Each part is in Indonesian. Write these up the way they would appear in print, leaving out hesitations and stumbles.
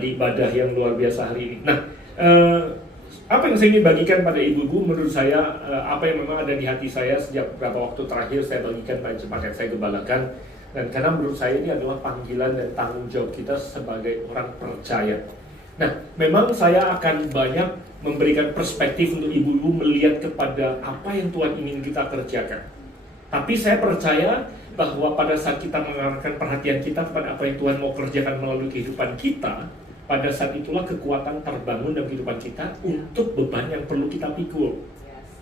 di ibadah yang luar biasa hari ini. Nah, apa yang saya ingin bagikan pada ibu-ibu, menurut saya apa yang memang ada di hati saya sejak beberapa waktu terakhir saya bagikan pada jemaat yang saya gembalakan. Dan karena menurut saya ini adalah panggilan dan tanggung jawab kita sebagai orang percaya. Nah, memang saya akan banyak memberikan perspektif untuk ibu-ibu melihat kepada apa yang Tuhan ingin kita kerjakan. Tapi saya percaya bahwa pada saat kita mengarahkan perhatian kita kepada apa yang Tuhan mau kerjakan melalui kehidupan kita, pada saat itulah kekuatan terbangun dalam kehidupan kita untuk beban yang perlu kita pikul.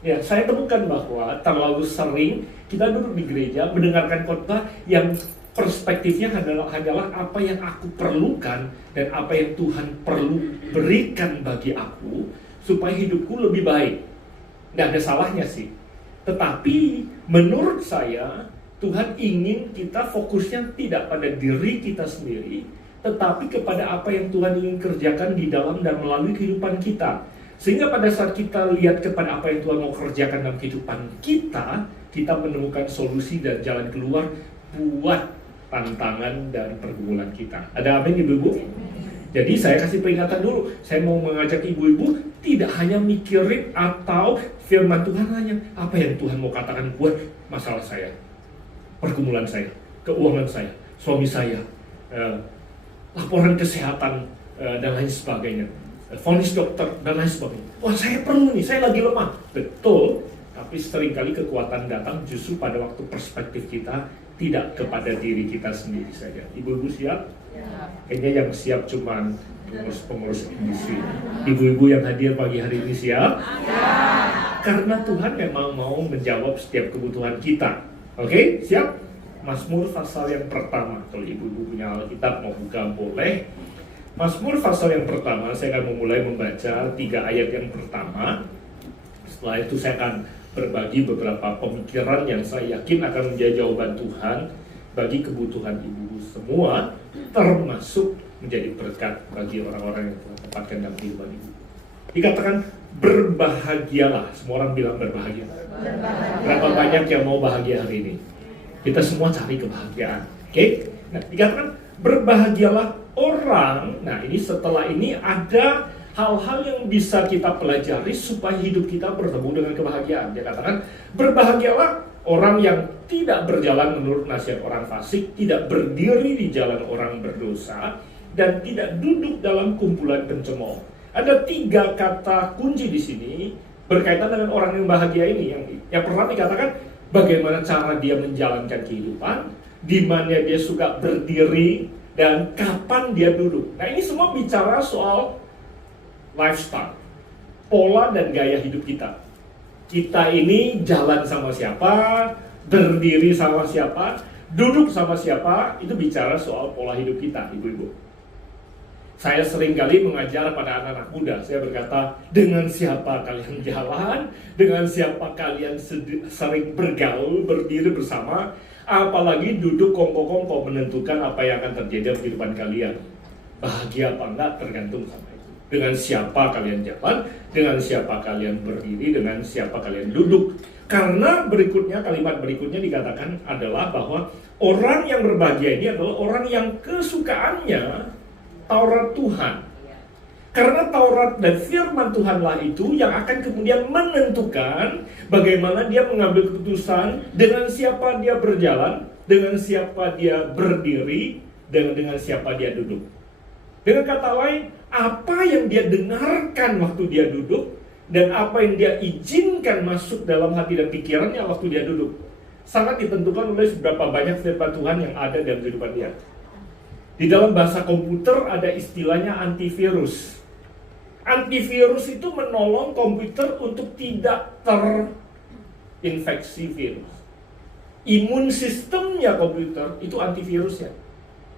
Ya, saya temukan bahwa terlalu sering kita duduk di gereja mendengarkan khotbah yang perspektifnya hanyalah apa yang aku perlukan dan apa yang Tuhan perlu berikan bagi aku supaya hidupku lebih baik. Tidak ada salahnya sih. Tetapi menurut saya Tuhan ingin kita fokusnya tidak pada diri kita sendiri, tetapi kepada apa yang Tuhan ingin kerjakan di dalam dan melalui kehidupan kita. Sehingga pada saat kita lihat kepada apa yang Tuhan mau kerjakan dalam kehidupan kita, kita menemukan solusi dan jalan keluar buat tantangan dan pergumulan kita. Ada amin ibu-ibu? Jadi saya kasih peringatan dulu. Saya mau mengajak ibu-ibu tidak hanya mikirin atau firman Tuhan hanya apa yang Tuhan mau katakan buat masalah saya, pergumulan saya, keuangan saya, suami saya, laporan kesehatan dan lain sebagainya, vonis dokter dan lain sebagainya. Wah, saya perlu nih, saya lagi lemah. Betul, tapi seringkali kekuatan datang justru pada waktu perspektif kita tidak kepada diri kita sendiri saja. Ibu-ibu siap? Ya. Kayaknya yang siap cuman pengurus industri. Ibu-ibu yang hadir pagi hari ini siap? Ya. Karena Tuhan memang mau menjawab setiap kebutuhan kita. Oke, siap? Mazmur pasal yang pertama. Kalau ibu-ibu punya Alkitab mau buka boleh. Mazmur pasal yang pertama, saya akan memulai membaca 3 ayat yang pertama. Setelah itu saya akan berbagi beberapa pemikiran yang saya yakin akan menjadi jawaban Tuhan bagi kebutuhan ibu semua, termasuk menjadi berkat bagi orang-orang yang Tuhan tempatkan dalam kehidupan ibu. Dikatakan berbahagialah, semua orang bilang berbahagia. Berapa banyak yang mau bahagia hari ini? Kita semua cari kebahagiaan, oke? Nah, dikatakan berbahagialah orang. Nah, ini setelah ini ada hal-hal yang bisa kita pelajari supaya hidup kita bertemu dengan kebahagiaan. Dia katakan, berbahagialah orang yang tidak berjalan menurut nasihat orang fasik, tidak berdiri di jalan orang berdosa, dan tidak duduk dalam kumpulan pencemooh. Ada 3 kata kunci di sini berkaitan dengan orang yang bahagia ini. Yang pertama dikatakan, bagaimana cara dia menjalankan kehidupan, di mana dia suka berdiri, dan kapan dia duduk. Nah, ini semua bicara soal lifestyle, pola dan gaya hidup kita. Kita ini jalan sama siapa, berdiri sama siapa, duduk sama siapa, itu bicara soal pola hidup kita, ibu-ibu. Saya sering kali mengajar pada anak-anak muda, saya berkata, dengan siapa kalian jalan, dengan siapa kalian sering bergaul, berdiri bersama, apalagi duduk kongko-kongko menentukan apa yang akan terjadi dalam kehidupan kalian. Bahagia apa enggak tergantung sama itu. Dengan siapa kalian jalan, dengan siapa kalian berdiri, dengan siapa kalian duduk. Karena kalimat berikutnya dikatakan adalah bahwa orang yang berbahagia ini adalah orang yang kesukaannya Taurat Tuhan. Karena Taurat dan firman Tuhanlah itu yang akan kemudian menentukan bagaimana dia mengambil keputusan, dengan siapa dia berjalan, dengan siapa dia berdiri, dan dengan siapa dia duduk. Dengan kata lain, apa yang dia dengarkan waktu dia duduk, dan apa yang dia izinkan masuk dalam hati dan pikirannya waktu dia duduk, sangat ditentukan oleh seberapa banyak firman Tuhan yang ada dalam kehidupan dia. Di dalam bahasa komputer ada istilahnya antivirus. Antivirus itu menolong komputer untuk tidak terinfeksi virus. Imun sistemnya komputer itu antivirusnya.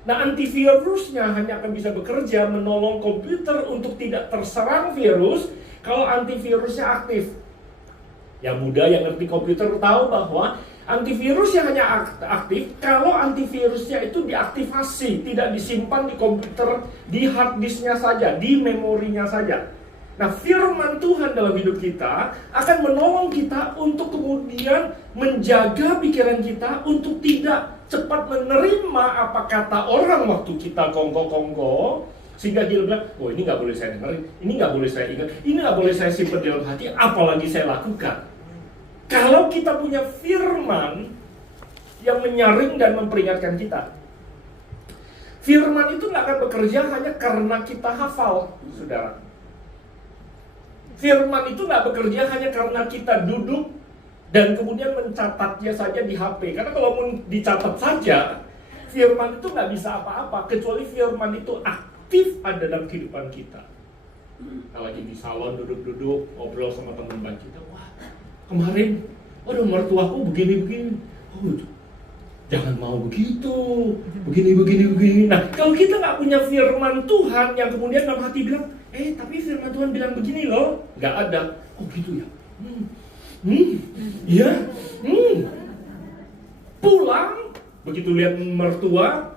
Nah, antivirusnya hanya akan bisa bekerja menolong komputer untuk tidak terserang virus kalau antivirusnya aktif. Yang muda yang ngerti komputer tahu bahwa antivirusnya hanya aktif kalau antivirusnya itu diaktifasi, tidak disimpan di komputer, di hard disknya saja, di memorinya saja. Nah, firman Tuhan dalam hidup kita akan menolong kita untuk kemudian menjaga pikiran kita untuk tidak cepat menerima apa kata orang waktu kita kongko-kongko, Sehingga dia bilang, oh ini nggak boleh saya dengerin, ini nggak boleh saya ingat, ini nggak boleh saya simpan dalam hati, apalagi saya lakukan. Kalau kita punya firman yang menyaring dan memperingatkan kita, firman itu nggak akan bekerja hanya karena kita hafal, saudara. Firman itu nggak bekerja hanya karena kita duduk dan kemudian mencatatnya saja di HP. Karena kalau dicatat saja, firman itu nggak bisa apa-apa, kecuali firman itu aktif ada dalam kehidupan kita. Kalau lagi di salon duduk-duduk, ngobrol sama teman baik kita, wah kemarin, waduh mertuaku begini-begini. Oh, jangan mau begitu, begini. Nah, kalau kita nggak punya firman Tuhan yang kemudian dalam hati bilang, tapi firman Tuhan bilang begini loh, nggak ada. Oh gitu ya. Iya. Pulang, begitu lihat mertua,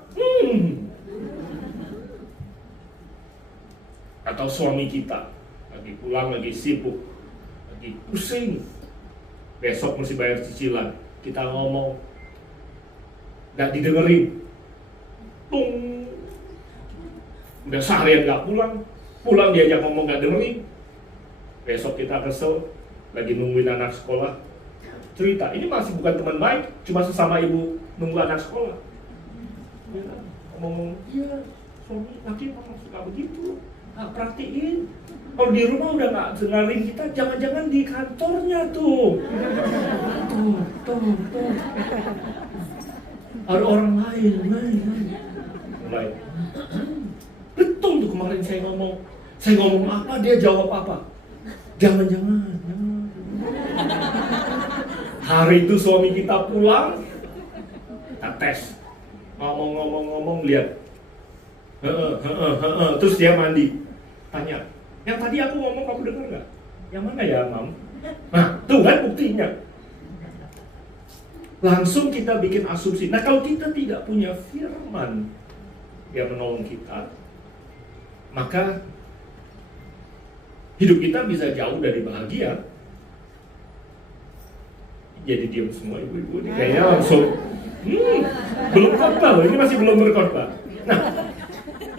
atau suami kita lagi pulang, lagi sibuk, lagi pusing, besok mesti bayar cicilan, kita ngomong nggak didengerin, udah seharian nggak pulang diajak ngomong nggak dengerin, besok kita kesel, lagi nungguin anak sekolah, cerita, ini masih bukan teman baik, cuma sesama ibu nunggu anak sekolah, ngomong, iya suami laki memang suka begitu. Perhatiin, kalau di rumah udah nggak dengerin kita, jangan-jangan di kantornya tuh. Ada orang lain. Betul tuh kemarin saya ngomong apa, dia jawab apa. Jangan-jangan. Hari itu suami kita pulang, kita tes, ngomong, lihat. Terus dia mandi. Tanya, yang tadi aku ngomong kamu dengar nggak? Yang mana ya, Mam? Nah, tuh kan buktinya. Langsung kita bikin asumsi. Nah, kalau kita tidak punya firman yang menolong kita, maka hidup kita bisa jauh dari bahagia. Jadi diam semua ibu-ibu ini kayaknya langsung belum khotbah loh, ini masih belum berkhotbah. Nah,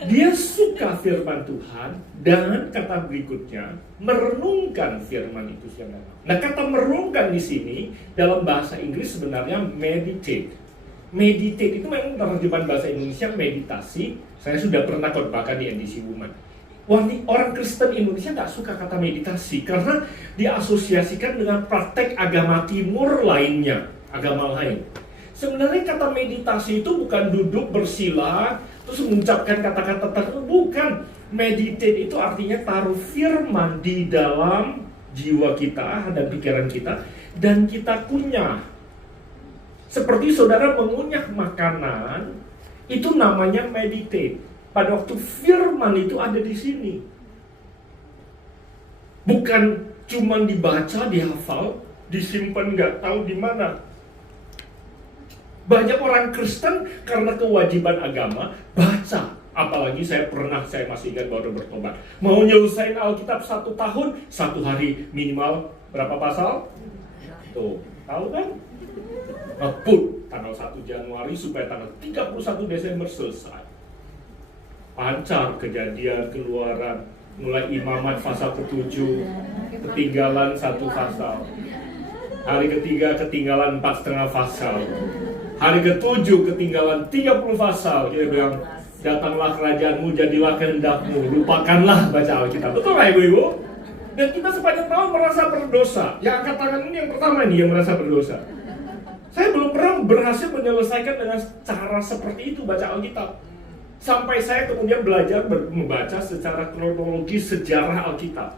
dia suka firman Tuhan dan kata berikutnya merenungkan firman itu siang dan malam. Nah, kata merenungkan di sini dalam bahasa Inggris sebenarnya meditate. Meditate itu memang terjemahan bahasa Indonesia meditasi. Saya sudah pernah khotbahkan di NDC Woman. Orang Kristen Indonesia nggak suka kata meditasi karena diasosiasikan dengan praktek agama timur lainnya, agama lain. Sebenarnya kata meditasi itu bukan duduk bersila terus mengucapkan kata-kata tertentu, bukan. Meditate itu artinya taruh firman di dalam jiwa kita dan pikiran kita dan kita kunyah. Seperti saudara mengunyah makanan, itu namanya meditate. Pada waktu firman itu ada di sini. Bukan cuma dibaca, dihafal, disimpan nggak tahu di mana. Banyak orang Kristen karena kewajiban agama baca. Apalagi saya masih ingat baru bertobat. Mau nyelesain Alkitab 1 tahun, 1 hari minimal berapa pasal? Tuh, tahu kan? Put tanggal 1 Januari supaya tanggal 31 Desember selesai. Pancar, Kejadian, Keluaran, mulai Imamat pasal ke-7, ketinggalan 1 pasal. Hari ketiga ketinggalan 4,5 pasal. Hari ke-7 ketinggalan 30 pasal. Kita bilang, datanglah kerajaanmu, jadilah kehendakmu, lupakanlah baca Alkitab. Betul nggak ibu-ibu? Dan kita sepanjang tahun merasa berdosa. Yang angkat tangan ini yang pertama ini yang merasa berdosa. Saya belum pernah berhasil menyelesaikan dengan cara seperti itu baca Alkitab. Sampai saya kemudian belajar membaca secara kronologis sejarah Alkitab.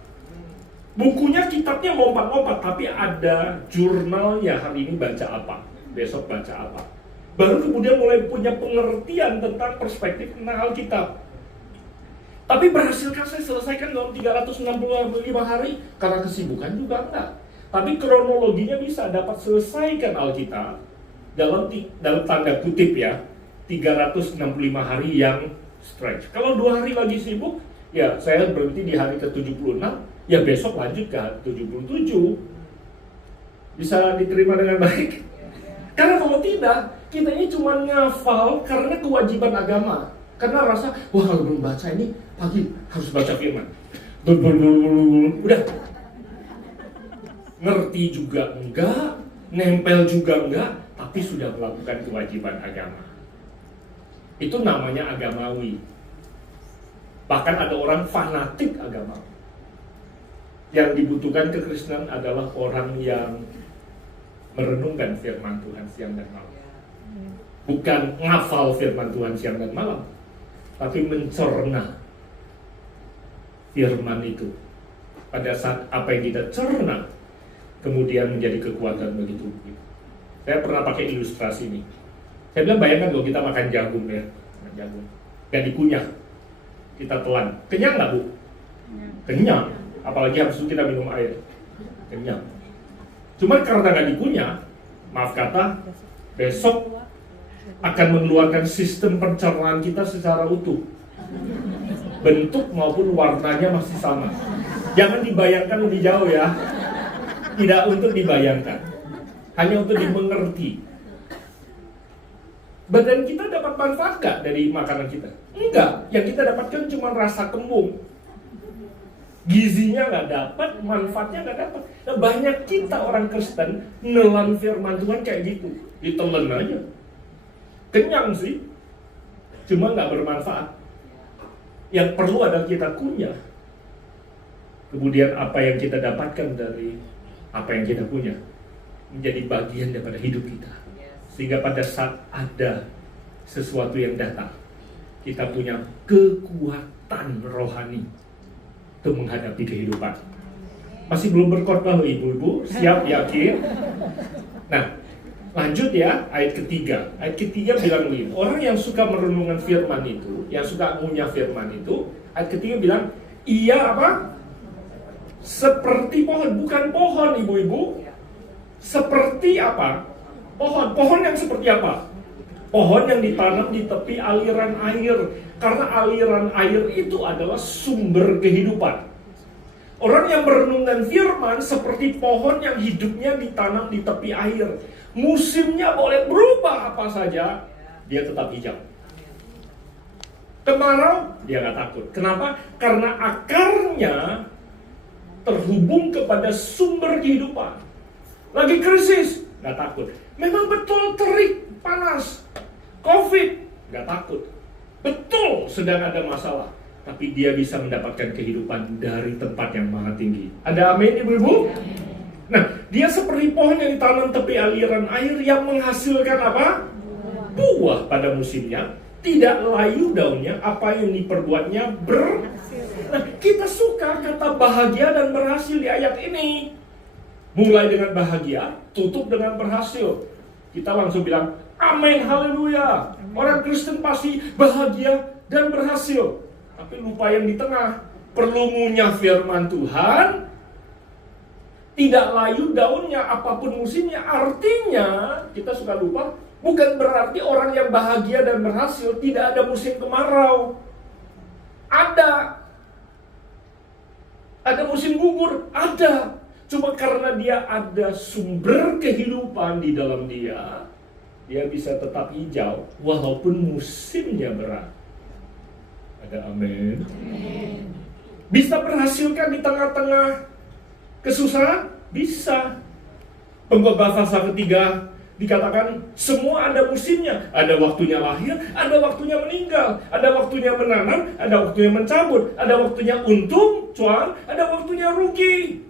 Bukunya, kitabnya lompat-lompat, tapi ada jurnalnya, hari ini baca apa, besok baca apa. Baru kemudian mulai punya pengertian tentang perspektif tentang Alkitab. Tapi berhasilkah saya selesaikan dalam 365 hari? Karena kesibukan juga enggak. Tapi kronologinya bisa dapat selesaikan Alkitab dalam tanda kutip ya, 365 hari yang stretch. Kalau 2 hari lagi sibuk, ya saya berhenti di hari ke-76, ya besok lanjut ke 77. Bisa diterima dengan baik? Karena kalau tidak, kita ini cuma ngafal karena kewajiban agama. Karena rasa, wah kalau belum baca ini pagi harus baca firman. Udah. Ngerti juga enggak, nempel juga enggak, tapi sudah melakukan kewajiban agama. Itu namanya agamawi. Bahkan ada orang fanatik agama. Yang dibutuhkan kekristenan adalah orang yang merenungkan firman Tuhan siang dan malam. Bukan ngafal firman Tuhan siang dan malam, tapi mencerna firman itu. Pada saat apa yang kita cerna, kemudian menjadi kekuatan bagi tubuh. Saya pernah pakai ilustrasi ini. Saya bilang, bayangkan kalau kita makan jagung ya, jagung, dan dikunyah, kita telan, kenyang nggak Bu? Kenyang. Apalagi habis itu kita minum air, kenyang. Cuma karena nggak dikunyah, maaf kata, besok akan mengeluarkan sistem pencernaan kita secara utuh. Bentuk maupun warnanya masih sama. Jangan dibayangkan lebih jauh ya. Tidak untuk dibayangkan, hanya untuk dimengerti. Badan kita dapat manfaat gak dari makanan kita? Enggak, yang kita dapatkan cuma rasa kembung. Gizinya nggak dapat, manfaatnya nggak dapat. Nah, banyak kita orang Kristen nelan firman Tuhan kayak gitu, ditelan aja. Kenyang sih, cuma nggak bermanfaat. Yang perlu adalah kita kunyah. Kemudian apa yang kita dapatkan dari apa yang kita punya menjadi bagian daripada hidup kita. Sehingga pada saat ada sesuatu yang datang, kita punya kekuatan rohani untuk menghadapi kehidupan. Masih belum berkhotbah loh ibu-ibu, siap, yakin? Nah, lanjut ya, ayat ketiga. Ayat ketiga bilang begini, orang yang suka merenungkan firman itu, yang suka ngunyah firman itu, ayat ketiga bilang, ia apa? Seperti pohon, bukan pohon ibu-ibu. Seperti apa? Pohon. Pohon yang seperti apa? Pohon yang ditanam di tepi aliran air. Karena aliran air itu adalah sumber kehidupan. Orang yang merenungkan firman seperti pohon yang hidupnya ditanam di tepi air. Musimnya boleh berubah apa saja, dia tetap hijau. Kemarau, dia nggak takut. Kenapa? Karena akarnya terhubung kepada sumber kehidupan. Lagi krisis, nggak takut. Memang betul terik, panas, COVID, nggak takut. Betul sedang ada masalah, tapi dia bisa mendapatkan kehidupan dari tempat yang maha tinggi. Ada amin ibu-ibu? Nah, dia seperti pohon yang ditanam tepi aliran air yang menghasilkan apa? Buah pada musimnya. Tidak layu daunnya, apa yang diperbuatnya Nah, kita suka kata bahagia dan berhasil di ayat ini. Mulai dengan bahagia, tutup dengan berhasil. Kita langsung bilang, amin, haleluya. Orang Kristen pasti bahagia dan berhasil. Tapi lupa yang di tengah. Perlu ngunyah firman Tuhan. Tidak layu daunnya, apapun musimnya. Artinya, kita suka lupa, bukan berarti orang yang bahagia dan berhasil tidak ada musim kemarau. Ada musim gugur, ada. Cuma karena dia ada sumber kehidupan di dalam dia, dia bisa tetap hijau walaupun musimnya berat. Ada amin. Bisa berhasilkan di tengah-tengah kesusahan? Bisa. Pengkhotbah pasal ketiga dikatakan semua ada musimnya. Ada waktunya lahir, ada waktunya meninggal, ada waktunya menanam, ada waktunya mencabut, ada waktunya untung, cuan, ada waktunya rugi.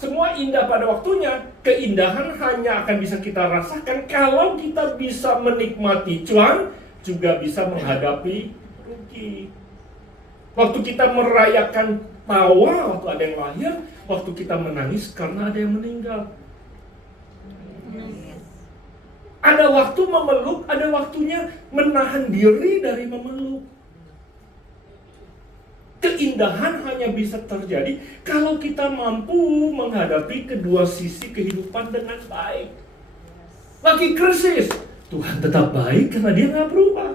Semua indah pada waktunya. Keindahan hanya akan bisa kita rasakan kalau kita bisa menikmati cuan, juga bisa menghadapi rugi. Waktu kita merayakan tawa, waktu ada yang lahir, waktu kita menangis karena ada yang meninggal. Ada waktu memeluk, ada waktunya menahan diri dari memeluk. Keindahan hanya bisa terjadi kalau kita mampu menghadapi kedua sisi kehidupan dengan baik. Lagi krisis, Tuhan tetap baik karena dia nggak berubah.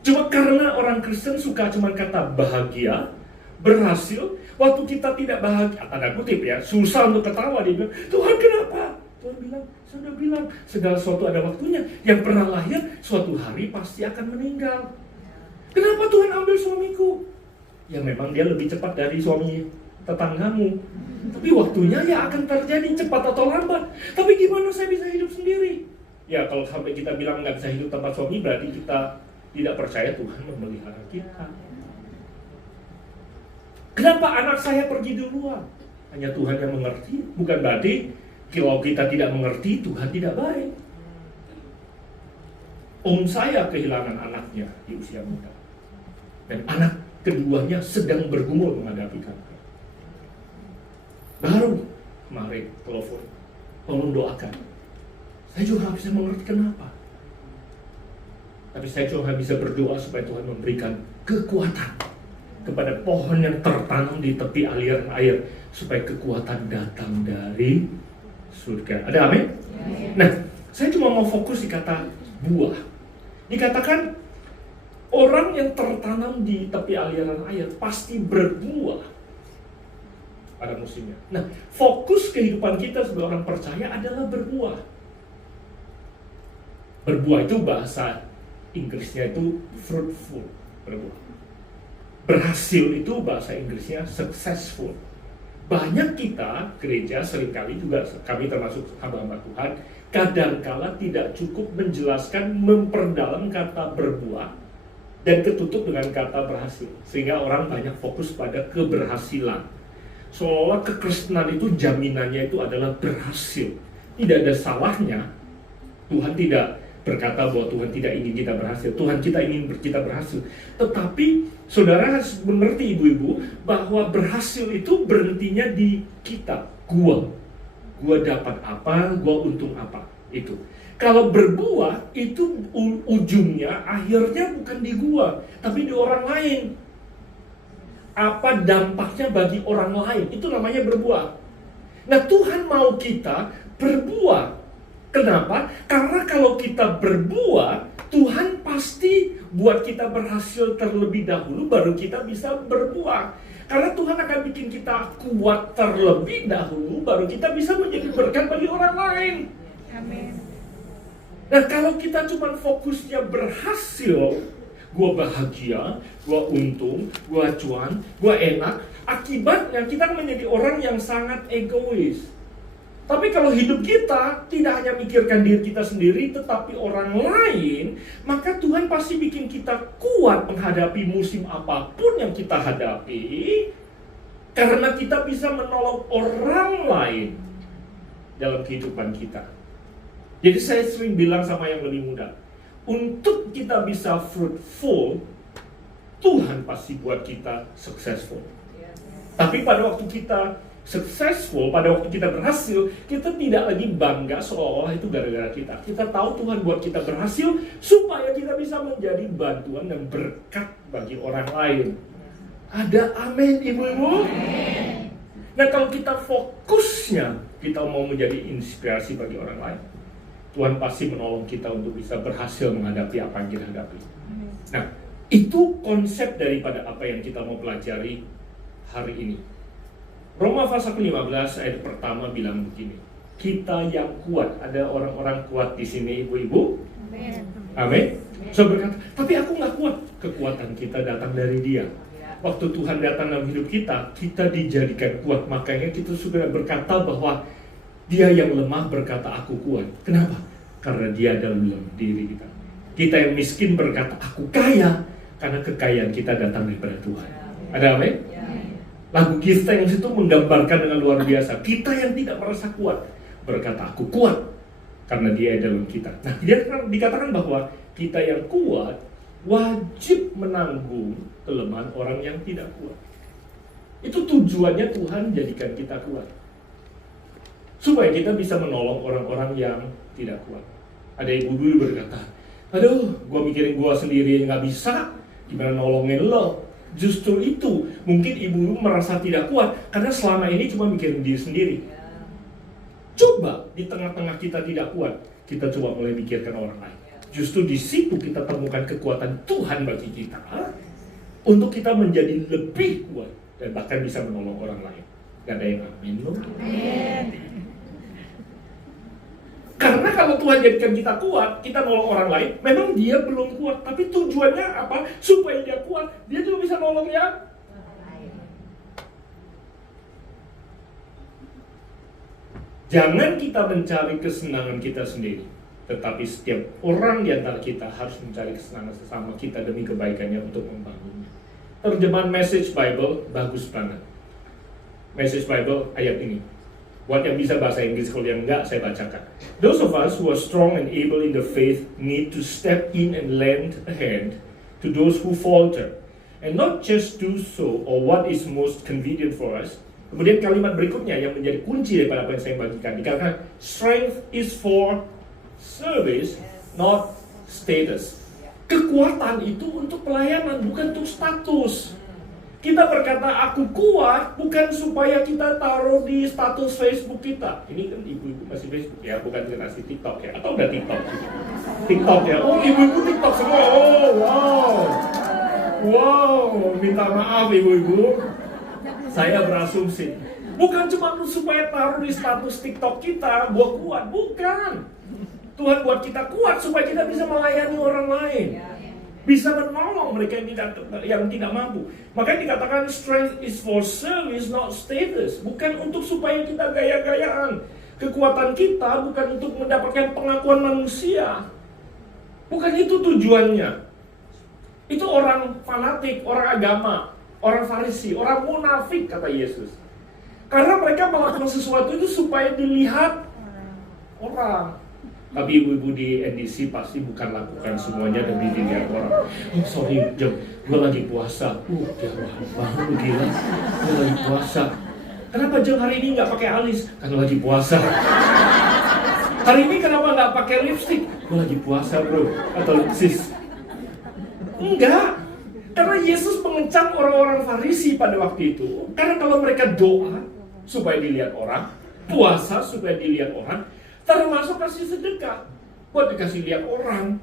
Cuma karena orang Kristen suka cuma kata bahagia, berhasil, waktu kita tidak bahagia, tanda kutip ya, susah untuk ketawa, dia bilang, Tuhan kenapa? Tuhan bilang, saya sudah bilang, segala sesuatu ada waktunya. Yang pernah lahir, suatu hari pasti akan meninggal. Kenapa Tuhan ambil suamiku? Ya memang dia lebih cepat dari suami tetanggamu. Tapi waktunya ya akan terjadi cepat atau lambat. Tapi gimana saya bisa hidup sendiri? Ya kalau sampai kita bilang nggak bisa hidup tanpa suami, berarti kita tidak percaya Tuhan memelihara kita. Kenapa anak saya pergi duluan? Hanya Tuhan yang mengerti. Bukan berarti kalau kita tidak mengerti, Tuhan tidak baik. Om saya kehilangan anaknya di usia muda. Dan anak keduanya sedang bergumul menghadapi kanker. Baru kemarin telepon, tolong doakan. Saya juga nggak bisa mengerti kenapa. Tapi saya cuma bisa berdoa supaya Tuhan memberikan kekuatan kepada pohon yang tertanam di tepi aliran air, supaya kekuatan datang dari surga. Ada amin? Nah, saya cuma mau fokus di kata buah. Dikatakan orang yang tertanam di tepi aliran air pasti berbuah pada musimnya. Nah, fokus kehidupan kita sebagai orang percaya adalah berbuah. Berbuah itu bahasa Inggrisnya itu fruitful, berbuah. Berhasil itu bahasa Inggrisnya successful. Banyak kita, gereja seringkali juga, kami termasuk hamba-hamba Tuhan, kadangkala tidak cukup menjelaskan, memperdalam kata berbuah dan ketutup dengan kata berhasil. Sehingga orang banyak fokus pada keberhasilan. Seolah kekristenan itu jaminannya itu adalah berhasil. Tidak ada salahnya. Tuhan tidak berkata bahwa Tuhan tidak ingin kita berhasil. Tuhan kita ingin kita berhasil. Tetapi saudara harus mengerti ibu-ibu bahwa berhasil itu berhentinya di kita. Gua dapat apa, gua untung apa. Itu. Kalau berbuah itu ujungnya, akhirnya bukan di gua, tapi di orang lain. Apa dampaknya bagi orang lain, itu namanya berbuah. Nah, Tuhan mau kita berbuah. Kenapa? Karena kalau kita berbuah, Tuhan pasti buat kita berhasil terlebih dahulu, baru kita bisa berbuah. Karena Tuhan akan bikin kita kuat terlebih dahulu, baru kita bisa menjadi berkat bagi orang lain. Amin. Nah, kalau kita cuma fokusnya berhasil, gua bahagia, gua untung, gua cuan, gua enak, akibatnya kita menjadi orang yang sangat egois. Tapi kalau hidup kita tidak hanya mikirkan diri kita sendiri, tetapi orang lain, maka Tuhan pasti bikin kita kuat menghadapi musim apapun yang kita hadapi, karena kita bisa menolong orang lain dalam kehidupan kita. Jadi saya sering bilang sama yang lebih muda, untuk kita bisa fruitful, Tuhan pasti buat kita successful. Tapi pada waktu kita successful, pada waktu kita berhasil, kita tidak lagi bangga seolah-olah itu gara-gara kita. Kita tahu Tuhan buat kita berhasil supaya kita bisa menjadi bantuan dan berkat bagi orang lain. Ada amin, ibu-ibu? Nah, kalau kita fokusnya, kita mau menjadi inspirasi bagi orang lain, Tuhan pasti menolong kita untuk bisa berhasil menghadapi apa yang kita hadapi. Nah, itu konsep daripada apa yang kita mau pelajari hari ini. Roma pasal ke-15 ayat pertama bilang begini, kita yang kuat. Ada orang-orang kuat di sini, ibu-ibu? Amin. So berkata, tapi aku nggak kuat. Kekuatan kita datang dari Dia. Waktu Tuhan datang dalam hidup kita, kita dijadikan kuat. Makanya kita sudah berkata bahwa Dia yang lemah berkata aku kuat. Kenapa? Karena Dia dalam diri kita. Kita yang miskin berkata aku kaya, karena kekayaan kita datang daripada Tuhan. Ada amin? Lagu Give Thanks itu menggambarkan dengan luar biasa. Kita yang tidak merasa kuat berkata aku kuat karena Dia dalam kita. Nah, dia dikatakan bahwa kita yang kuat wajib menanggung kelemahan orang yang tidak kuat. Itu tujuannya Tuhan jadikan kita kuat, supaya kita bisa menolong orang-orang yang tidak kuat. Ada ibu dulu berkata, aduh, gue mikirin gue sendiri nggak bisa, gimana nolongin lo? Justru itu, mungkin ibu merasa tidak kuat karena selama ini cuma mikirin diri sendiri. Coba di tengah-tengah kita tidak kuat, kita coba mulai mikirkan orang lain. Justru di situ kita temukan kekuatan Tuhan bagi kita untuk kita menjadi lebih kuat dan bahkan bisa menolong orang lain. Gak ada yang amin loh. Karena kalau Tuhan jadikan kita kuat, kita nolong orang lain, memang dia belum kuat. Tapi tujuannya apa? Supaya dia kuat, dia juga bisa nolong yang lain. Jangan kita mencari kesenangan kita sendiri, tetapi setiap orang di antara kita harus mencari kesenangan sesama kita demi kebaikannya untuk membangunnya. Terjemahan Message Bible bagus banget. Message Bible ayat ini. Buat yang bisa bahasa Inggris, kalau yang enggak, saya bacakan. Those of us who are strong and able in the faith need to step in and lend a hand to those who falter. And not just do so or what is most convenient for us. Kemudian kalimat berikutnya yang menjadi kunci daripada apa yang saya bagikan. Dikatakan, strength is for service, not status. Kekuatan itu untuk pelayanan, bukan untuk status. Kita berkata aku kuat bukan supaya kita taruh di status Facebook kita. Ini kan ibu-ibu masih Facebook ya, bukan generasi TikTok ya. Atau udah TikTok? TikTok ya. Oh, ibu-ibu TikTok semua. Oh, wow. Wow, minta maaf ibu-ibu. Saya berasumsi. Bukan cuma supaya taruh di status TikTok kita, gua kuat. Bukan. Tuhan buat kita kuat supaya kita bisa melayani orang lain. Bisa menolong mereka yang tidak mampu. Makanya dikatakan strength is for service, not status. Bukan untuk supaya kita gaya-gayaan. Kekuatan kita bukan untuk mendapatkan pengakuan manusia. Bukan itu tujuannya. Itu orang fanatik, orang agama, orang Farisi, orang munafik kata Yesus. Karena mereka melakukan sesuatu itu supaya dilihat orang. Tapi ibu-ibu di NDC pasti bukan lakukan semuanya demi dilihat orang. Oh sorry, Jom, gue lagi puasa. Dia banget gila, gue lagi puasa. Kenapa Jom hari ini nggak pakai alis? Karena lagi puasa. Hari ini kenapa nggak pakai lipstick? Gue lagi puasa bro, atau sis. Enggak, karena Yesus mengecam orang-orang Farisi pada waktu itu. Karena kalau mereka doa supaya dilihat orang, puasa supaya dilihat orang, termasuk kasih sedekah buat dikasih lihat orang.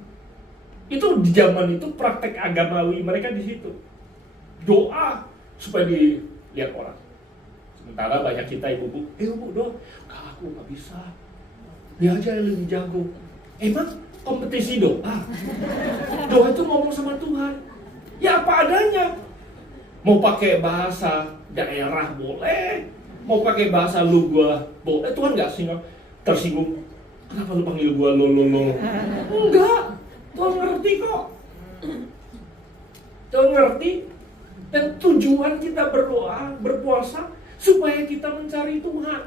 Itu di zaman itu praktek agamawi mereka di situ. Doa supaya dilihat orang. Sementara banyak kita ibu-ibu, ibu doa, aku nggak bisa. Dia aja yang lebih jago. Emang kompetisi doa? Doa itu ngomong sama Tuhan. Ya apa adanya. Mau pakai bahasa daerah boleh, mau pakai bahasa lu gua boleh. Tuhan nggak tersinggung. Kenapa lu panggil gua lo? Enggak, Tuhan ngerti kok. Tuhan ngerti. Dan tujuan kita berdoa, berpuasa supaya kita mencari Tuhan.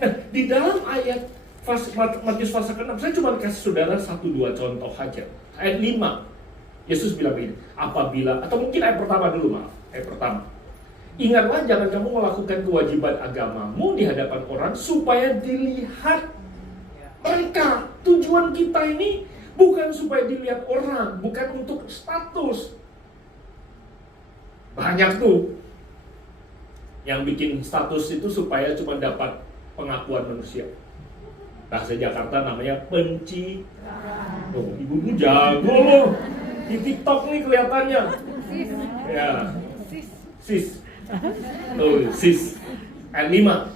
Nah, di dalam ayat Matius pasal ke-6, saya cuma kasih saudara 1-2 contoh aja. Ayat 5, Yesus bilang begini, apabila, atau mungkin ayat pertama dulu, maaf. Ayat pertama. Ingatlah jangan kamu melakukan kewajiban agamamu di hadapan orang supaya dilihat mereka. Tujuan kita ini bukan supaya dilihat orang, bukan untuk status. Banyak tuh yang bikin status itu supaya cuma dapat pengakuan manusia. Bahasa Jakarta namanya pencitraan. Oh, ibu-ibu jago loh. Di TikTok nih kelihatannya. Ya. Sis. Oh, sis. Ayat 5.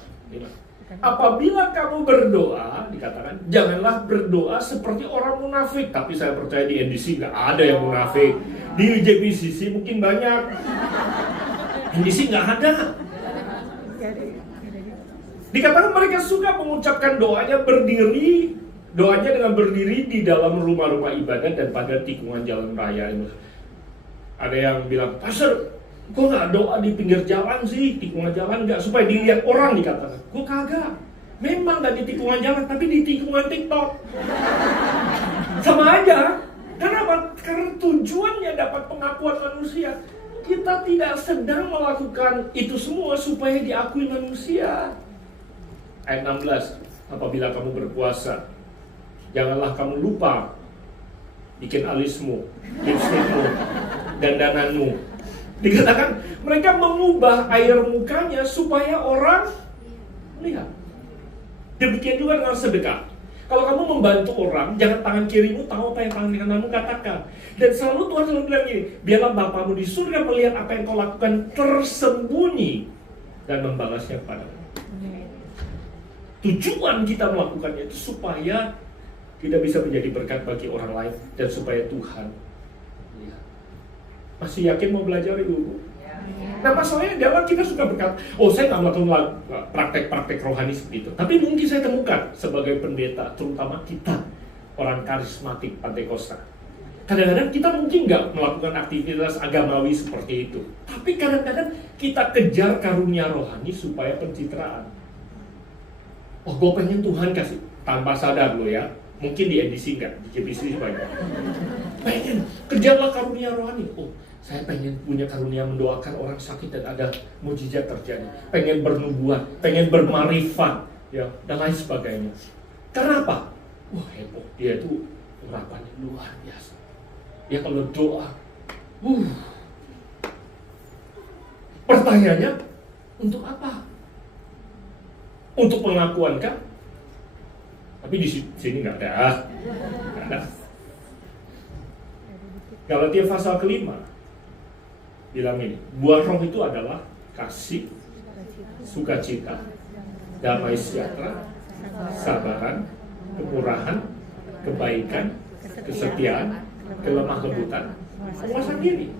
Apabila kamu berdoa, dikatakan, janganlah berdoa seperti orang munafik. Tapi saya percaya di NDC nggak ada yang munafik. Di JPCC mungkin banyak. NDC nggak ada. Dikatakan mereka suka mengucapkan doanya dengan berdiri di dalam rumah-rumah ibadat dan pada tikungan jalan raya. Ada yang bilang, Pastor, kok nggak doa di pinggir jalan sih, tikungan jalan nggak, supaya dilihat orang, dikatakan. Gue kagak, memang nggak di tikungan jalan, tapi di tikungan TikTok. Sama aja. Kenapa? Karena tujuannya dapat pengakuan manusia. Kita tidak sedang melakukan itu semua supaya diakui manusia. Ayat 16, apabila kamu berpuasa, janganlah kamu lupa bikin alismu, lipstikmu, dandananmu. Dikatakan mereka mengubah air mukanya supaya orang lihat. Demikian juga dengan sedekah. Kalau kamu membantu orang, jangan tangan kirimu tahu apa yang tangan kananmu katakan. Dan selalu Tuhan selalu bilang gini, biarlah Bapamu di surga melihat apa yang kau lakukan tersembunyi dan membalasnya kepadamu. Tujuan kita melakukannya itu supaya kita bisa menjadi berkat bagi orang lain dan supaya Tuhan. Ya. Masih yakin mau belajar Ibu? Nah masalahnya adalah kita suka berkata, oh saya nggak melakukan praktek-praktek rohani seperti itu. Tapi mungkin saya temukan sebagai pendeta, terutama kita orang karismatik Pantekosta. Kadang-kadang kita mungkin nggak melakukan aktivitas agamawi seperti itu. Tapi kadang-kadang kita kejar karunia rohani supaya pencitraan. Oh gue pengen Tuhan kasih, tanpa sadar lo ya. Mungkin di edisi enggak, di JPC banyak. Pengen, kejarlah karunia rohani. Oh saya pengen punya karunia mendoakan orang sakit dan ada mujizat terjadi. Pengen bernubuat, pengen bermarifat, ya, dan lain sebagainya. Karena apa? Wah heboh, dia itu urapannya luar biasa. Ya kalau doa, pertanyaannya, untuk apa? Untuk pengakuan kah? Tapi di sini nggak ada. Nggak ada. Galatia pasal kelima bilang ini, buah roh itu adalah kasih, sukacita, damai sejahtera, sabaran, kemurahan, kebaikan, kesetiaan, kelemah lembutan, penguasaan diri.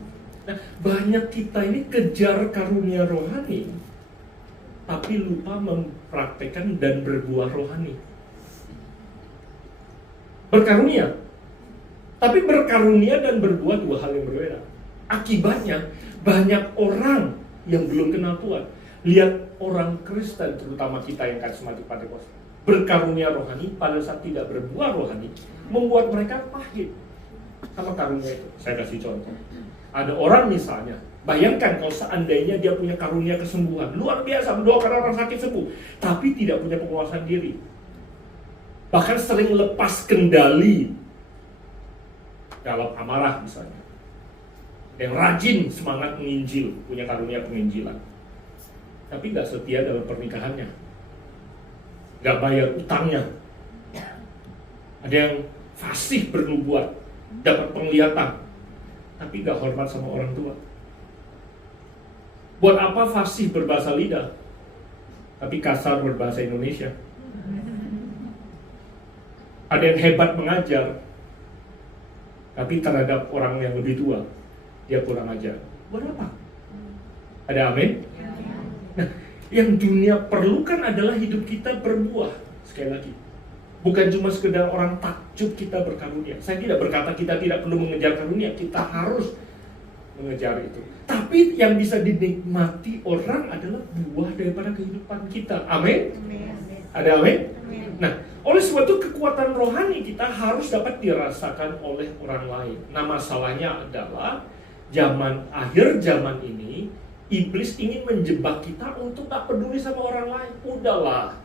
Nah, banyak kita ini kejar karunia rohani, tapi lupa mempraktekkan dan berbuah rohani. Berkarunia, tapi berkarunia dan berbuah dua hal yang berbeda. Akibatnya banyak orang yang belum kenal Tuhan. Lihat orang Kristen, terutama kita yang karismatik Pantekosta, berkarunia rohani pada saat tidak berbuah rohani, membuat mereka pahit sama karunia itu. Saya kasih contoh. Ada orang misalnya, bayangkan kalau seandainya dia punya karunia kesembuhan, luar biasa, mendoakan orang sakit sembuh, tapi tidak punya penguasaan diri. Bahkan sering lepas kendali dalam amarah misalnya. Yang rajin semangat menginjil, punya karunia penginjilan, tapi gak setia dalam pernikahannya, gak bayar utangnya. Ada yang fasih bernubuat, dapat penglihatan, tapi gak hormat sama orang tua. Buat apa fasih berbahasa lidah, tapi kasar berbahasa Indonesia? Ada yang hebat mengajar, tapi terhadap orang yang lebih tua dia kurang ajar. Buat apa? Ada amin? Nah, yang dunia perlukan adalah hidup kita berbuah. Sekali lagi, bukan cuma sekedar orang takjub kita berkarunia. Saya tidak berkata kita tidak perlu mengejar karunia, kita harus mengejar itu. Tapi yang bisa dinikmati orang adalah buah daripada kehidupan kita. Amin? Ada amin? Nah, oleh sebab itu kekuatan rohani kita harus dapat dirasakan oleh orang lain. Nah, masalahnya adalah akhir zaman ini, iblis ingin menjebak kita untuk gak peduli sama orang lain. Udahlah,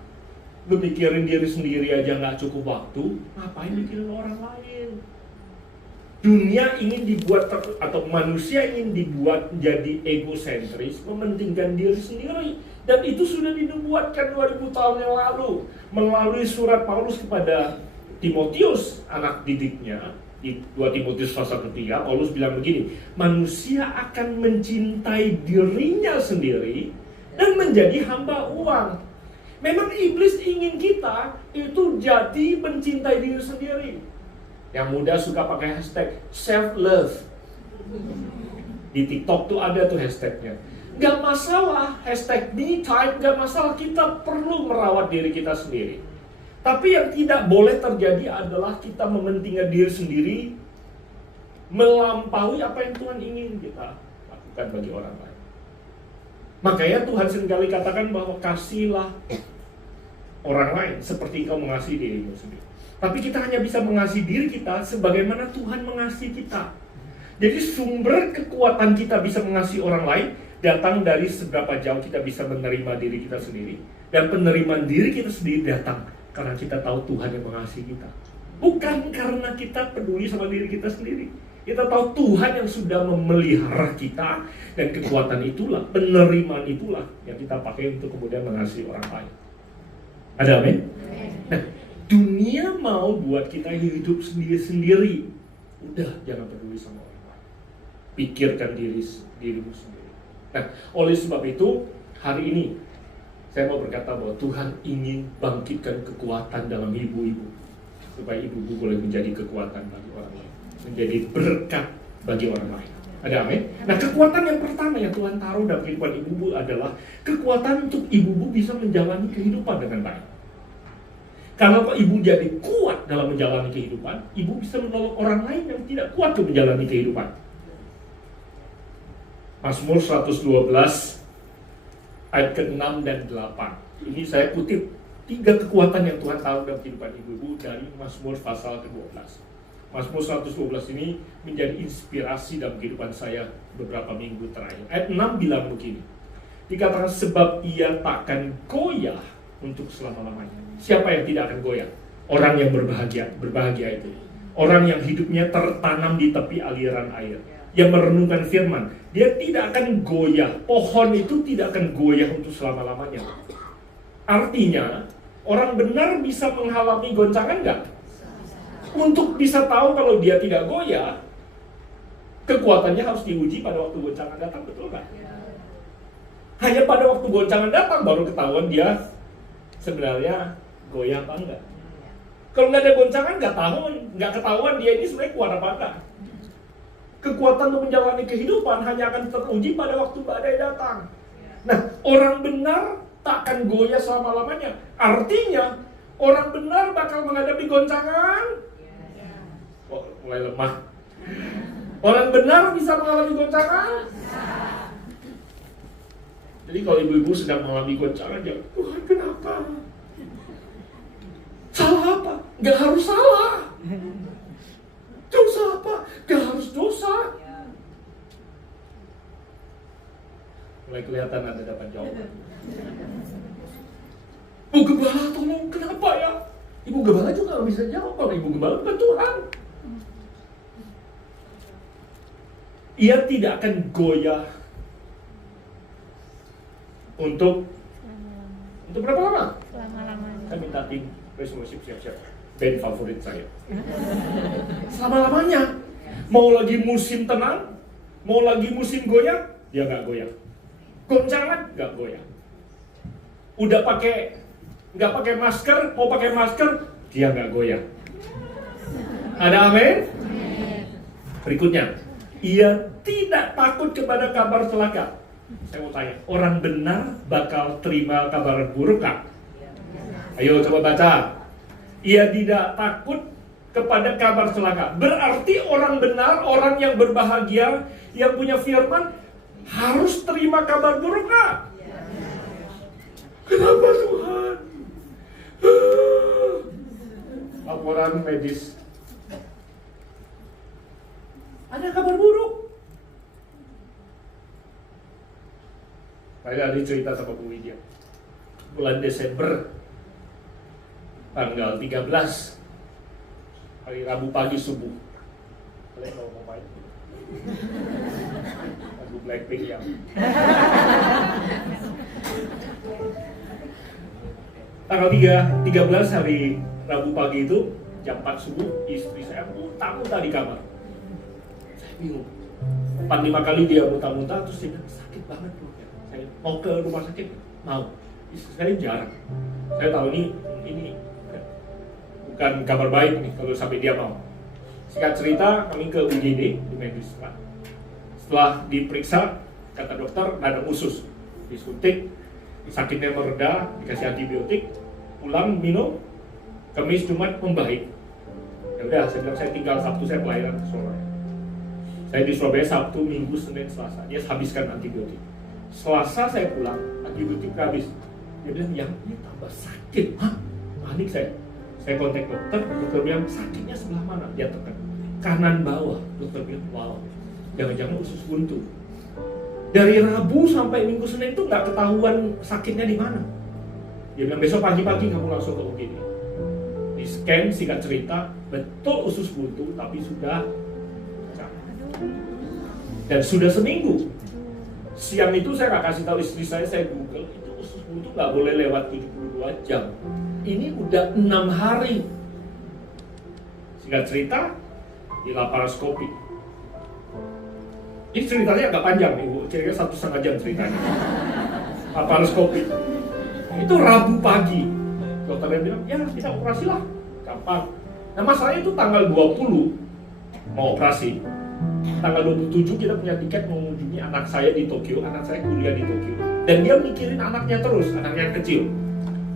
lu mikirin diri sendiri aja gak cukup waktu, ngapain mikirin orang lain? Dunia ingin dibuat, atau manusia ingin dibuat jadi egosentris, mementingkan diri sendiri. Dan itu sudah dinubuatkan 2000 tahun yang lalu melalui surat Paulus kepada Timotius, anak didiknya. Di 2 Timotius pasal 3, Paulus bilang begini, manusia akan mencintai dirinya sendiri dan menjadi hamba uang. Memang iblis ingin kita itu jadi mencintai diri sendiri. Yang muda suka pakai hashtag self-love. Di TikTok tuh ada tuh hashtagnya. Gak masalah, hashtag me time, gak masalah, kita perlu merawat diri kita sendiri. Tapi yang tidak boleh terjadi adalah kita mementingkan diri sendiri, melampaui apa yang Tuhan ingin kita lakukan bagi orang lain. Makanya Tuhan seringkali katakan bahwa kasihlah orang lain seperti engkau mengasihi dirimu sendiri. Tapi kita hanya bisa mengasihi diri kita sebagaimana Tuhan mengasihi kita. Jadi sumber kekuatan kita bisa mengasihi orang lain datang dari seberapa jauh kita bisa menerima diri kita sendiri. Dan penerimaan diri kita sendiri datang karena kita tahu Tuhan yang mengasihi kita. Bukan karena kita peduli sama diri kita sendiri. Kita tahu Tuhan yang sudah memelihara kita. Dan kekuatan itulah, penerimaan itulah yang kita pakai untuk kemudian mengasihi orang lain. Ada amin? Nah, dunia mau buat kita hidup sendiri-sendiri. Udah, jangan peduli sama orang lain. Pikirkan dirimu sendiri. Nah, oleh sebab itu, hari ini Saya mau berkata bahwa Tuhan ingin bangkitkan kekuatan dalam ibu-ibu, supaya ibu-ibu boleh menjadi kekuatan bagi orang lain, menjadi berkat bagi orang lain. Ada amin? Nah, kekuatan yang pertama yang Tuhan taruh dalam kehidupan ibu-ibu adalah kekuatan untuk ibu-ibu bisa menjalani kehidupan dengan baik. Kalau ibu jadi kuat dalam menjalani kehidupan, ibu bisa menolong orang lain yang tidak kuat untuk menjalani kehidupan. Mazmur 112 ayat ke-6 dan 8. Ini saya kutip 3 kekuatan yang Tuhan taruh dalam kehidupan ibu-ibu dari Mazmur pasal ke-12. Mazmur 112 ini menjadi inspirasi dalam kehidupan saya beberapa minggu terakhir. Ayat 6 bilang begini. Dikatakan sebab ia takkan goyah untuk selama-lamanya. Siapa yang tidak akan goyah? Orang yang berbahagia itu. Orang yang hidupnya tertanam di tepi aliran air, yang merenungkan firman. Dia tidak akan goyah. Pohon itu tidak akan goyah untuk selama-lamanya. Artinya, orang benar bisa mengalami goncangan enggak? Untuk bisa tahu kalau dia tidak goyah, kekuatannya harus diuji pada waktu goncangan datang, betul nggak? Hanya pada waktu goncangan datang baru ketahuan dia sebenarnya goyah apa enggak. Kalau nggak ada goncangan, nggak ketahuan dia ini sebenarnya kuat apa enggak. Kekuatan untuk menjalani kehidupan hanya akan teruji pada waktu badai datang. Nah, orang benar tak akan goyah selama-lamanya. Artinya, orang benar bakal menghadapi goncangan. Oh, mulai lemah. Orang benar bisa mengalami goncangan. Jadi kalau ibu-ibu sedang mengalami goncangan, jangan, Tuhan kenapa? Salah apa? Gak harus salah. Dosa apa? Gak harus dosa. Mulai kelihatan ada dapat jawaban. Bu Gembala tolong, kenapa ya? Ibu Gembala juga gak bisa jawab kalau Ibu Gembala bukan Tuhan. Ia tidak akan goyah untuk berapa lama? Selama-lamanya. Saya minta tim praise worship siap-siap. Band favorit saya. Selama-lamanya. Mau lagi musim tenang, mau lagi musim goyah, dia nggak goyah. Goncangan nggak goyah. Udah nggak pakai masker, mau pakai masker, dia nggak goyah. Ada amin? Berikutnya, ia tidak takut kepada kabar celaka. Saya mau tanya, orang benar bakal terima kabar buruk nggak? Ayo coba baca. Ia tidak takut kepada kabar celaka. Berarti orang benar, orang yang berbahagia, yang punya firman, harus terima kabar buruk nggak? Kenapa Tuhan? Laporan medis. Ada kabar buruk. Saya tadi cerita sama Bu Widya. Bulan Desember, tanggal 13, hari Rabu pagi subuh. Kalian mau ngapain? Lagu Blackpink ya. Tanggal 13 hari Rabu pagi itu, jam 4 subuh, istri saya muntah-muntah di kamar. Saya bingung. 4-5 kali dia muntah-muntah, terus dia bilang, sakit banget loh. Saya mau ke rumah sakit, mau. Istri saya jarang. Saya tahu ini bukan kabar baik nih kalau sampai dia mau. Singkat cerita, kami ke UGD di medis. Setelah diperiksa, kata dokter ada usus, disuntik, sakitnya mereda, dikasih antibiotik, pulang minum, Kamis Jumat membaik. Ya udah, saya bilang saya tinggal Sabtu saya pelayanan ke Surabaya. Saya di Surabaya Sabtu, Minggu, Senin, Selasa. Dia habiskan antibiotik. Selasa saya pulang, antibiotik habis. Dia bilang, ya ini tambah sakit. Hah? Panik saya. Saya kontak dokter bilang, sakitnya sebelah mana? Dia tekan. Kanan bawah. Dokter bilang, wow, jangan-jangan usus buntu. Dari Rabu sampai Minggu Senin itu nggak ketahuan sakitnya di mana. Dia bilang, besok pagi-pagi kamu langsung ke UGD. Di scan, singkat cerita, betul usus buntu, tapi sudah pecah. Dan sudah seminggu. Siang itu saya nggak kasih tahu istri saya Google, itu usus buntu nggak boleh lewat 72 jam. Ini udah 6 hari. Singkat cerita, di laparoskopi. Ini ceritanya agak panjang, Ibu. Kira-kira 1,5 jam ceritanya. Laparoskopi. Itu Rabu pagi. Dokternya bilang, ya kita operasi lah. Kapan? Nah masalahnya itu tanggal 20 mau operasi. Tanggal 27 kita punya tiket mengunjungi anak saya di Tokyo. Anak saya kuliah di Tokyo. Dan dia mikirin anaknya terus, anaknya yang kecil.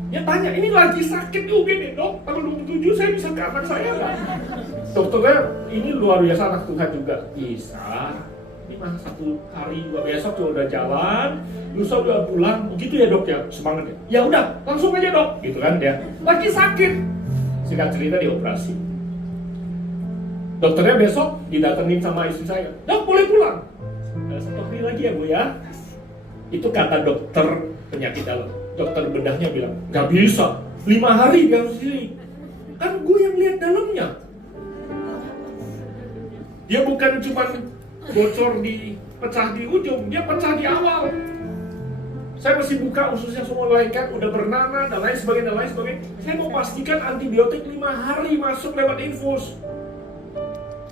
Dia tanya, ini lagi sakit di UGD dok, tanggal 27 saya bisa ke anak saya nggak? Dokternya, ini luar biasa anak Tuhan juga. Bisa, ini mah 1 hari juga, besok juga udah jalan, lusa udah pulang, begitu ya dok ya, semangat ya. Ya udah, langsung aja dok, gitu kan dia. Lagi sakit, singkat cerita dioperasi. Dokternya besok didatengin sama istri saya, dok boleh pulang. 1 hari lagi ya bu ya. Itu kata dokter penyakit dalam. Dokter bedahnya bilang, nggak bisa, 5 hari dia harus sini. Kan gue yang lihat dalamnya. Dia bukan cuma bocor pecah di ujung, dia pecah di awal. Saya masih buka ususnya semua malaikat, udah bernanah dan lain sebagainya, Saya mau pastikan antibiotik 5 hari masuk lewat infus.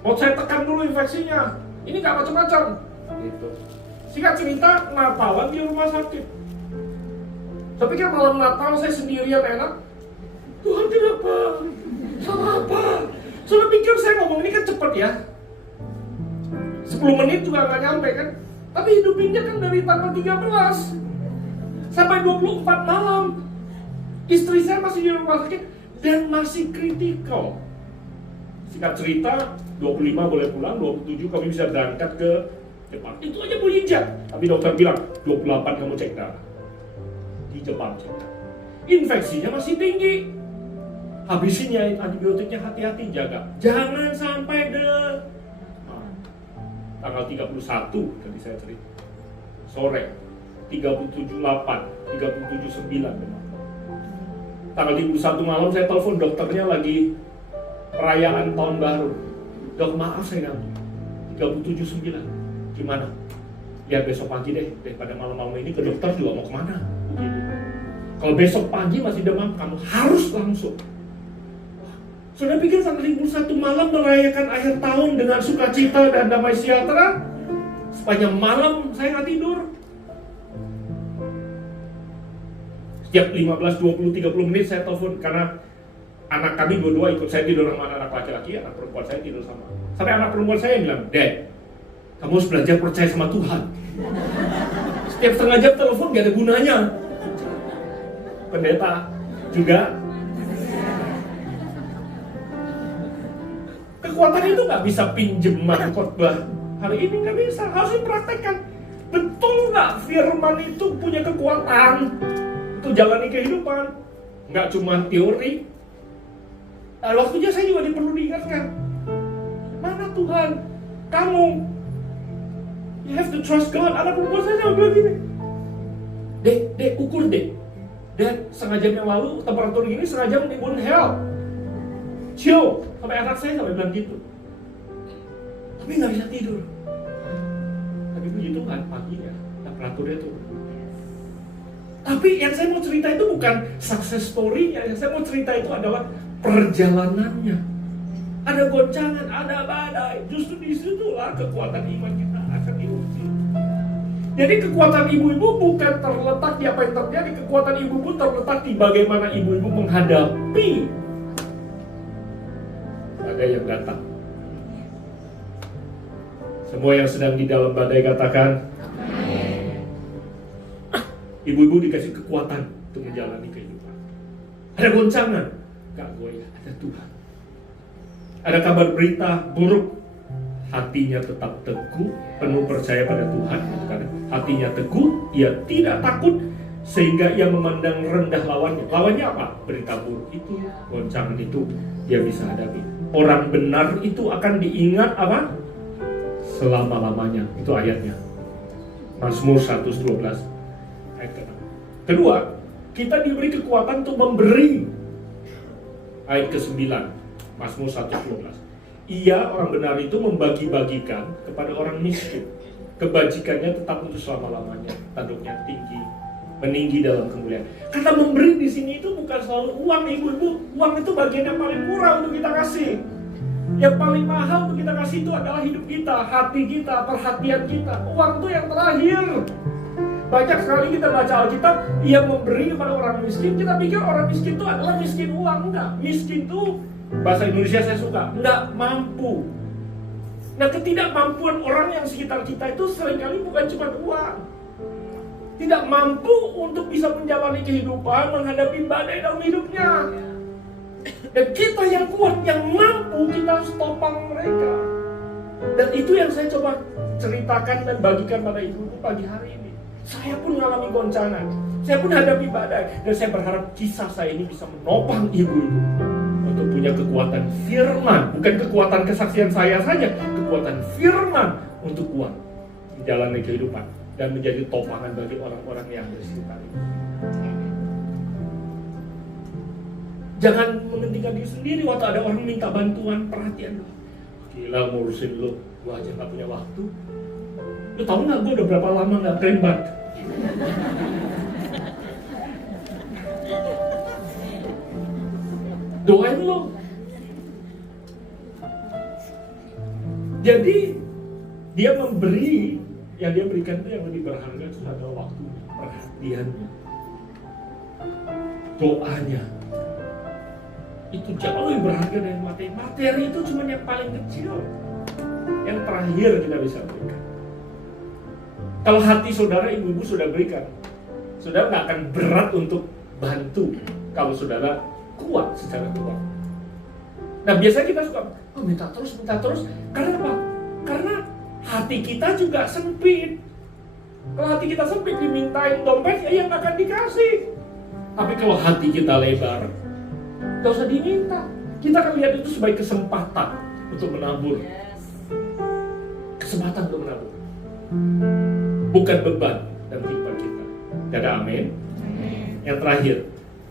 Mau saya tekan dulu infeksinya. Ini nggak macam-macam. Gitu. Singkat cerita, Natalan di rumah sakit. Saya pikir malam Natal saya sendirian enak. Tuhan kenapa? Salah apa? Saya pikir saya ngomong ini kan cepet ya. 10 menit juga nggak nyampe kan. Tapi hidupinnya kan dari tanggal 13 sampai 24 malam. Istri saya masih di rumah sakit dan masih kritikal. Singkat cerita, 25 boleh pulang, 27 kami bisa berangkat ke Jepang. Itu aja boleh injak. Tapi dokter bilang, 28 kamu cek darah. Di Jepang cek darah. Infeksinya masih tinggi. Habisin ya antibiotiknya, hati-hati jaga. Jangan sampai tanggal 31 tadi saya cerita. Sore 37.8, 37.9 memang. Tanggal 31 malam saya telepon dokternya lagi perayaan tahun baru. Dok maaf saya ganggu. 37.9. Gimana? Ya besok pagi deh, daripada malam-malam ini ke dokter juga mau kemana? Begitu. Kalau besok pagi masih demam, kamu harus langsung. Sudah pikir tanggal 31 malam merayakan akhir tahun dengan sukacita dan damai sejahtera? Sepanjang malam saya nggak tidur. Setiap 15, 20, 30 menit saya telepon karena anak kami dua-dua ikut saya tidur sama anak laki-laki, anak perempuan saya tidur sama. Sampai anak perempuan saya bilang, Dad, kamu harus belajar percaya sama Tuhan. Setiap setengah jam telepon gak ada gunanya. Pendeta juga. Kekuatan itu gak bisa pinjeman khotbah hari ini, gak bisa. Harus dipraktekkan. Betul gak firman itu punya kekuatan untuk jalani kehidupan? Gak cuma teori. Waktunya saya juga perlu diingatkan. Mana Tuhan? Kamu. You have to trust God. Anak perempuan saya bilang gini, Dek, ukur dek. Dan setengah jam yang lalu temperatur gini, setengah jam it wouldn't help. Chill. Sampai anak saya sampai bilang gitu. Tapi nggak bisa tidur. Tapi puji Tuhan paginya temperaturnya turun. Tapi yang saya mau cerita itu bukan success story-nya. Yang saya mau cerita itu adalah perjalanannya. Ada goncangan, ada badai. Justru disitulah kekuatan iman kita akan diuji. Jadi kekuatan ibu-ibu bukan terletak di apa yang terjadi. Kekuatan ibu-ibu terletak di bagaimana ibu-ibu menghadapi badai yang datang. Semua yang sedang di dalam badai katakan amin. Ibu-ibu dikasih kekuatan untuk menjalani kehidupan. Ada goncangan, gak goyah, ada Tuhan. Ada kabar berita buruk, hatinya tetap teguh, penuh percaya pada Tuhan. Karena hatinya teguh, ia tidak takut, sehingga ia memandang rendah lawannya. Lawannya apa? Berita buruk itu, goncangan itu, dia bisa hadapi. Orang benar itu akan diingat apa? Selama-lamanya. Itu ayatnya. Mazmur 112 ayat ke-6. Kedua, kita diberi kekuatan untuk memberi. Ayat ke-9 Mazmur 112. Ia, orang benar itu, membagi-bagikan kepada orang miskin. Kebajikannya tetap untuk selama-lamanya. Tanduknya tinggi, meninggi dalam kemuliaan. Kata memberi di sini itu bukan selalu uang, ibu-ibu. Uang itu bagian yang paling murah untuk kita kasih. Yang paling mahal untuk kita kasih itu adalah hidup kita, hati kita, perhatian kita. Uang itu yang terakhir. Banyak sekali kita baca Alkitab, ia memberi kepada orang miskin. Kita pikir orang miskin itu adalah miskin uang. Enggak, miskin itu, bahasa Indonesia saya suka, enggak mampu. Nah, ketidakmampuan orang yang sekitar kita itu seringkali bukan cuma uang. Tidak mampu untuk bisa menjalani kehidupan, menghadapi badai dalam hidupnya. Dan kita yang kuat, yang mampu, kita harus topang mereka. Dan itu yang saya coba ceritakan dan bagikan pada ibu pagi hari ini. Saya pun mengalami goncangan, saya pun hadapi badai, dan saya berharap kisah saya ini bisa menopang ibu-ibu untuk punya kekuatan firman, bukan kekuatan kesaksian saya saja, kekuatan firman untuk kuat menjalani kehidupan dan menjadi topangan bagi orang-orang yang bersekitar. Jangan menghentikan diri sendiri waktu ada orang minta bantuan, perhatian. Gila, ngurusin lu, gua aja gak punya waktu. Lu tau gak gue udah berapa lama gak krembat? Doain lo. Jadi dia memberi, yang dia berikan itu yang lebih berharga itu adalah waktu, perhatiannya, doanya. Itu jauh lebih berharga dari materi. Materi itu cuma yang paling kecil, yang terakhir kita bisa berikan. Kalau hati saudara, ibu-ibu sudah berikan, saudara nggak akan berat untuk bantu kalau saudara kuat secara keuangan. Nah, biasanya kita suka minta terus. Karena apa? Karena hati kita juga sempit. Kalau hati kita sempit, dimintain dompet, ya yang akan dikasih. Tapi kalau hati kita lebar, gak usah diminta. Kita akan lihat itu sebagai kesempatan untuk menabur. Kesempatan untuk menabur, bukan beban dan kehidupan kita. Ada amin? Yang terakhir,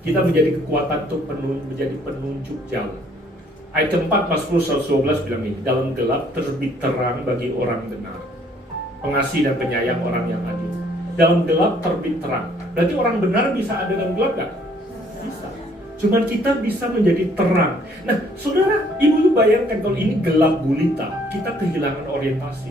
kita menjadi kekuatan untuk menjadi penunjuk jalan. Ayat keempat, Mazmur 112 bilang ini, dalam gelap terbit terang bagi orang benar, pengasih dan penyayang orang yang adil. Dalam gelap terbit terang. Berarti orang benar bisa ada dalam gelap gak? Bisa. Cuman kita bisa menjadi terang. Nah, saudara, ibu bayangkan kalau ini gelap gulita, kita kehilangan orientasi,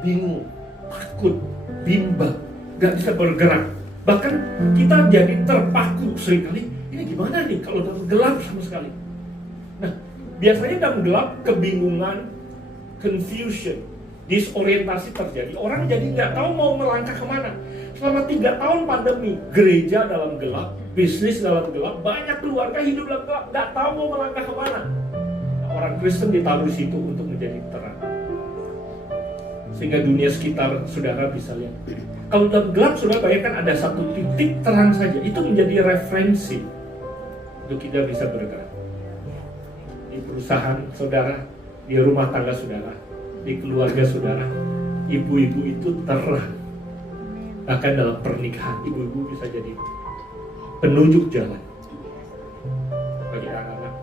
bingung, takut, bimbang, gak bisa bergerak. Bahkan kita jadi terpaku seringkali. Ini gimana nih kalau dalam gelap sama sekali? Nah, biasanya dalam gelap kebingungan, confusion, disorientasi terjadi. Orang jadi nggak tahu mau melangkah kemana. Selama 3 tahun pandemi, gereja dalam gelap, bisnis dalam gelap, banyak keluarga hidup dalam gelap, nggak tahu mau melangkah kemana. Nah, orang Kristen ditaruh di situ untuk menjadi terang, sehingga dunia sekitar saudara bisa lihat. Kalau dalam gelap, saudara bayangkan ada satu titik terang saja, itu menjadi referensi untuk kita bisa bergerak. Di perusahaan saudara, di rumah tangga saudara, di keluarga saudara, ibu-ibu itu terang. Bahkan dalam pernikahan, ibu-ibu bisa jadi penunjuk jalan bagi anak-anak.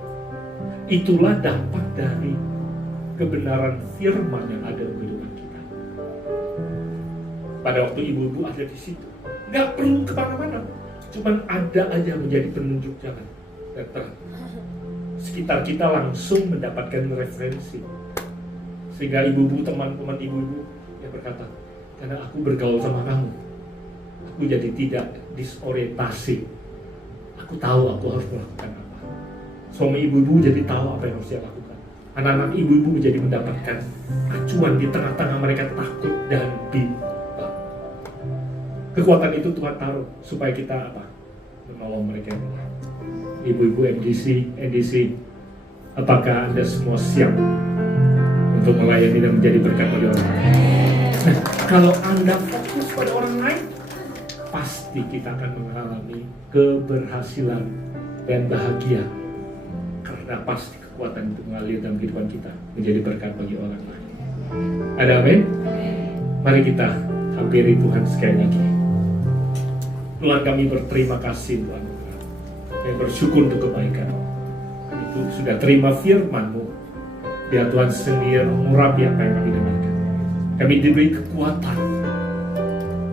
Itulah dampak dari kebenaran firman yang ada di kehidupan kita. Pada waktu ibu-ibu ada di situ, nggak perlu kemana-mana, cuman ada aja menjadi penunjuk jalan dan terang. Sekitar kita langsung mendapatkan referensi, sehingga ibu-ibu, teman-teman ibu-ibu yang berkata, karena aku bergaul sama kamu, aku jadi tidak disorientasi. Aku tahu aku harus melakukan apa. Suami ibu-ibu jadi tahu apa yang harus dia lakukan. Anak-anak ibu-ibu menjadi mendapatkan acuan di tengah-tengah mereka takut dan bimbang. Kekuatan itu Tuhan taruh supaya kita apa? Menolong mereka. Ibu-ibu NDC, apakah Anda semua siap untuk melayani dan menjadi berkat bagi orang lain? Nah, kalau Anda fokus pada orang lain, pasti kita akan mengalami keberhasilan dan bahagia, karena pasti kekuatan itu mengalir dalam kehidupan kita menjadi berkat bagi orang lain. Ada amin? Mari kita hampiri Tuhan sekali lagi. Tuhan, kami berterima kasih Tuhan, yang bersyukur untuk kebaikan. Itu sudah terima firman-Mu. Biar Tuhan sendiri mengurapi apa yang kami dengarkan. Kami diberi kekuatan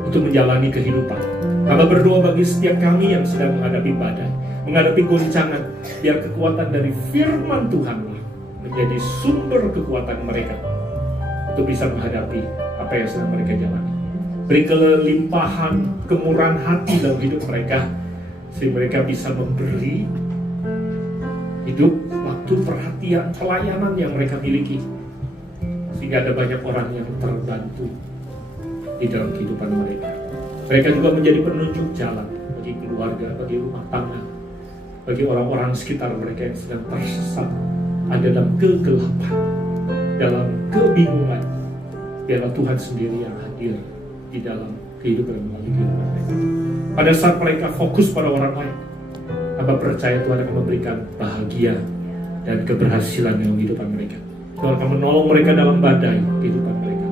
untuk menjalani kehidupan. Kami berdoa bagi setiap kami yang sedang menghadapi badai, menghadapi goncangan. Biar kekuatan dari firman Tuhanlah menjadi sumber kekuatan mereka untuk bisa menghadapi apa yang sedang mereka jalani. Beri kelimpahan, kemurahan hati dalam hidup mereka, sehingga mereka bisa memberi hidup, waktu, perhatian, pelayanan yang mereka miliki, sehingga ada banyak orang yang terbantu di dalam kehidupan mereka. Mereka juga menjadi penunjuk jalan bagi keluarga, bagi rumah tangga, bagi orang-orang sekitar mereka yang sedang tersesat, ada dalam kegelapan, dalam kebingungan. Biarlah Tuhan sendiri yang hadir di dalam kehidupan melalui kehidupan mereka. Pada saat mereka fokus pada orang lain, Hamba percaya Tuhan akan memberikan bahagia dan keberhasilan dalam kehidupan mereka. Tuhan akan menolong mereka dalam badai kehidupan mereka,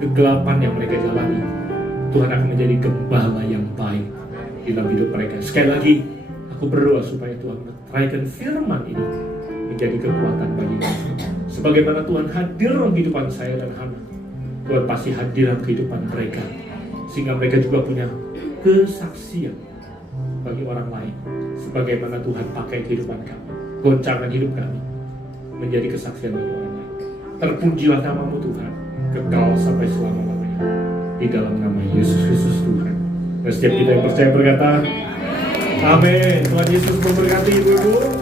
kegelapan yang mereka jalani. Tuhan akan menjadi gembala yang baik di dalam hidup mereka. Sekali lagi, aku berdoa supaya Tuhan meteraikan firman ini menjadi kekuatan bagi kami. Sebagaimana Tuhan hadir dalam kehidupan saya dan Hana, Tuhan pasti hadir dalam kehidupan mereka, sehingga mereka juga punya kesaksian bagi orang lain. Sebagaimana Tuhan pakai kehidupan kami, goncangan hidup kami menjadi kesaksian bagi orang lain. Terpujilah nama-Mu Tuhan, kekal sampai selama-lamanya. Di dalam nama Yesus Kristus Tuhan. Dan setiap kita yang percaya berkata, amin. Tuhan Yesus memberkati ibu-ibu.